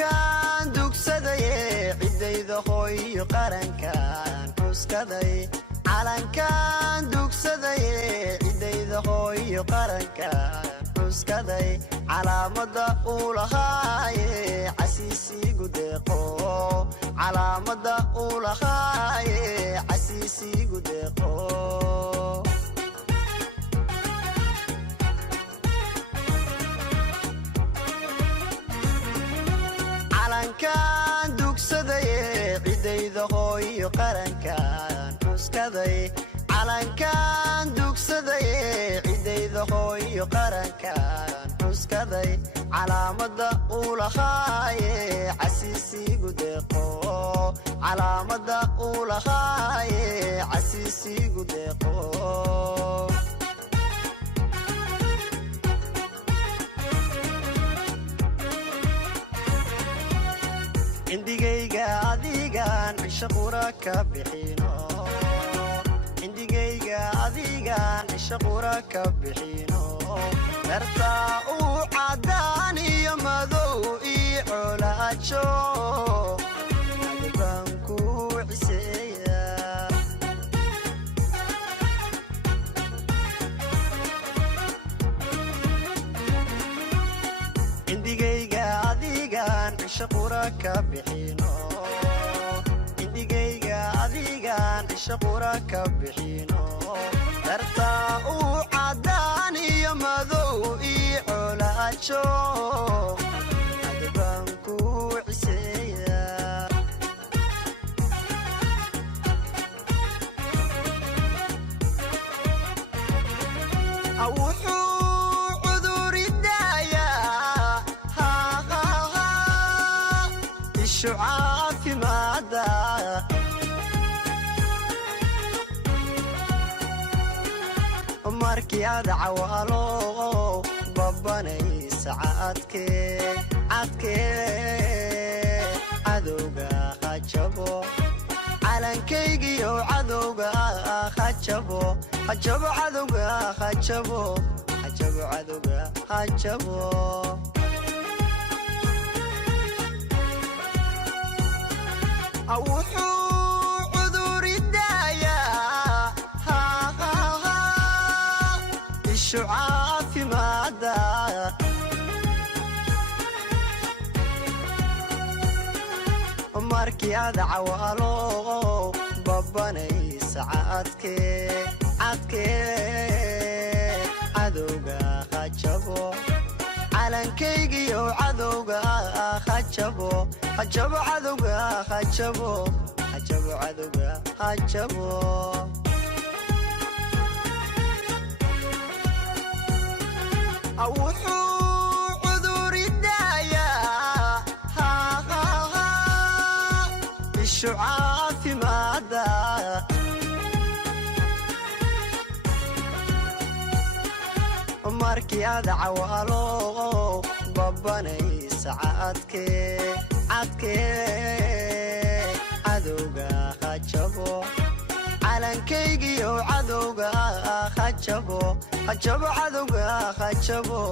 calankan dugsaday cidayda hooyo qarankan xuskaday calankan dugsaday cidayda hooyo qarankan xuskaday calaamada uu lahaaye casiisigu deeqo calaamada uu lahaaye casiisigu deeqo calankan dugsaday cidayda hooyo qarankan xuskaday calankan dugsaday cidayda hooyo qarankan xuskaday calaamada uu lahaaye casiisigu deeqo calaamada uu lahaaye casiisigu deeqo indigayga adigan cisho qura ka bixino indigayga adigan cisho qura ka bixino dartaa uu cadaan iyo madow ii colaajo adibaan ku ciseeya indigayga adigan cisho qura ka bixino indigayga adigan cisho qura ka bixino dartaa uu cadaan iyo madow ii colaajo adibaan ku ciseeya caafimaada markii aad cawaalo babanaysa cadkee cadowga hajabo calankaygiyo cadowga hajabo hajabo cadowga hajabo hajabo cadowga hajabo wuxuu cuduridayaa ishu caafimaada markii aad cawaalo babanaysa cadkee cadowga hajabo calankaygiyo cadowga hajabo hajabo cadowga hajabo hajabo cadowga hajabo wuxuu cuduridayaa ishu caafimaada markii aad cawaalo babanaysa cadkee cadowga hajabo calankaygiyo cadowga hajabo hajabo cadowga hajabo